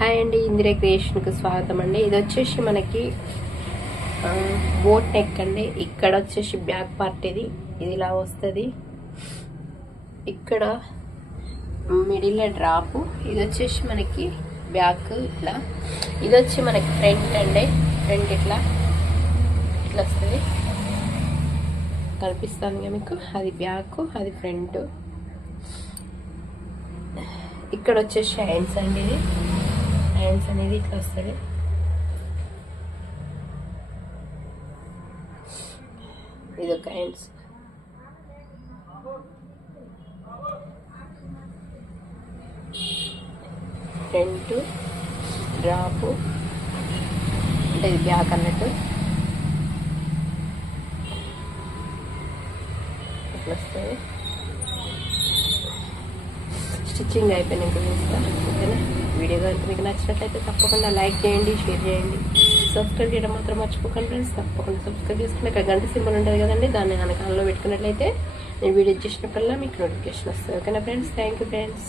Hi అండి, ఇందిరా క్రియేషన్కి స్వాగతం అండి. ఇది వచ్చేసి మనకి బోట్ నెక్ అండి. ఇక్కడ వచ్చేసి బ్యాక్ పార్ట్ ఇది ఇలా వస్తుంది. ఇక్కడ మిడిల్లో డ్రాప్. ఇది వచ్చేసి మనకి బ్యాక్ ఇట్లా. ఇది వచ్చి మనకి ఫ్రంట్ అండి. ఫ్రంట్ ఇట్లా వస్తుంది, కనిపిస్తుంది మీకు. అది బ్యాక్, అది ఫ్రంట్. ఇక్కడ వచ్చేసి హ్యాండ్స్ అండి. ఇది హ్యాండ్స్ అనేది ఇట్లా వస్తుంది. ఇది ఒక హ్యాండ్స్. ఫ్రంట్ డ్రాప్ అంటే ఇది బ్యాక్ అన్నట్టు ఇట్లా వస్తుంది. స్టిచ్చింగ్ అయిపోయినాక చూస్తాను. ఓకేనా? వీడియో కనుక మీకు నచ్చినట్లయితే తప్పకుండా లైక్ చేయండి, షేర్ చేయండి, సబ్స్క్రైబ్ చేయడం మాత్రం మర్చిపోకండి ఫ్రెండ్స్. తప్పకుండా సబ్స్క్రైబ్ చేసుకుని ఇక్కడ గంట సింబల్ ఉంటుంది కదండి, దాన్ని కనుక ఆన్లో పెట్టుకున్నట్లయితే నేను వీడియో చేసినప్పుడల్లా మీకు నోటిఫికేషన్ వస్తుంది. ఓకేనా ఫ్రెండ్స్? Thank you friends.